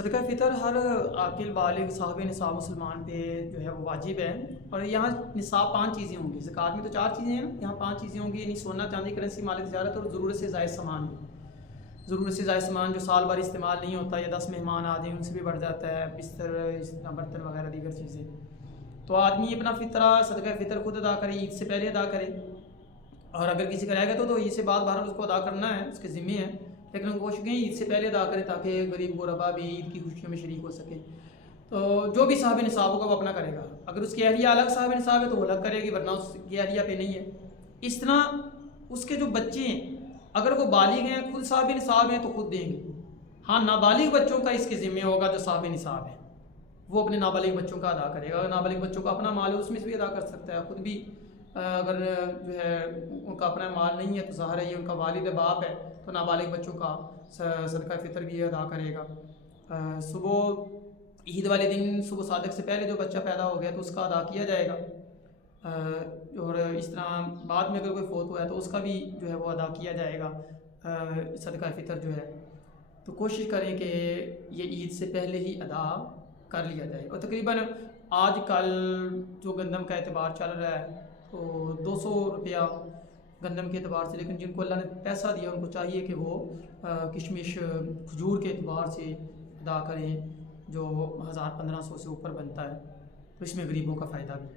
सदका फ़ितर हर आकिल बालिग साहिब निसाब मुसलमान पे जो है वो वाजिब है। और यहाँ निसाब 5 चीज़ें होंगी। ज़कात में तो 4 चीज़ें हैं, यहाँ 5 चीज़ें होंगी, यानी सोना, चांदी, करेंसी, माल तिजारत और ज़रूरत से ज़ायद सामान। ज़रूरत से ज़ायद सामान जो साल भर इस्तेमाल नहीं होता या 10 मेहमान आ जाएँ उनसे भी बढ़ जाता है, बिस्तर, बर्तन वगैरह दीगर चीज़ें। तो आदमी अपना फ़ितरा सदका फ़ितर खुद अदा करे, ईद से पहले अदा करे। और अगर किसी का रह गया तो ईद से बाद बहरहाल उसको अदा करना है, उसके ज़िम्मे है, लेकिन हम कोशिश करें ईद से पहले अदा करें ताकि गरीब गुरबा भी ईद की खुशियों में शरीक हो सके। तो जो भी साहिब निसाब होगा वो अपना करेगा। अगर उसकी अहलिया अलग साहिब निसाब है तो वो अलग करेगी, वरना उसकी अहलिया पे नहीं है। इस तरह उसके जो बच्चे हैं अगर वो बालिग हैं, खुद साहिब निसाब हैं तो खुद देंगे। हाँ, नाबालिग बच्चों का इसके ज़िम्मे होगा, जो साहिब निसाब है वो अपने नाबालिग बच्चों का अदा करेगा। अगर नाबालिग बच्चों का अपना माल है उसमें से भी अदा कर सकता है, खुद भी अगर जो है उनका अपना माल नहीं है तो ज़ाहिर है ये उनका वालिद बाप है तो नाबालिग बच्चों का सदका फ़ितर भी अदा करेगा। सुबह ईद वाले दिन सुबह सादिक से पहले जो बच्चा पैदा हो गया तो उसका अदा किया जाएगा। और इस तरह बाद में अगर कोई फ़ौत हुआ है तो उसका भी जो है वो अदा किया जाएगा सदका फ़ितर जो है। तो कोशिश करें कि ये ईद से पहले ही अदा कर लिया जाए। और तकरीबन आज कल जो गंदम का एतबार चल रहा है तो 200 रुपया गंदम के एतबार से, लेकिन जिनको अल्लाह ने पैसा दिया उनको चाहिए कि वो किशमिश खजूर के एतबार से अदा करें जो 1000-1500 से ऊपर बनता है, तो इसमें गरीबों का फ़ायदा भी है।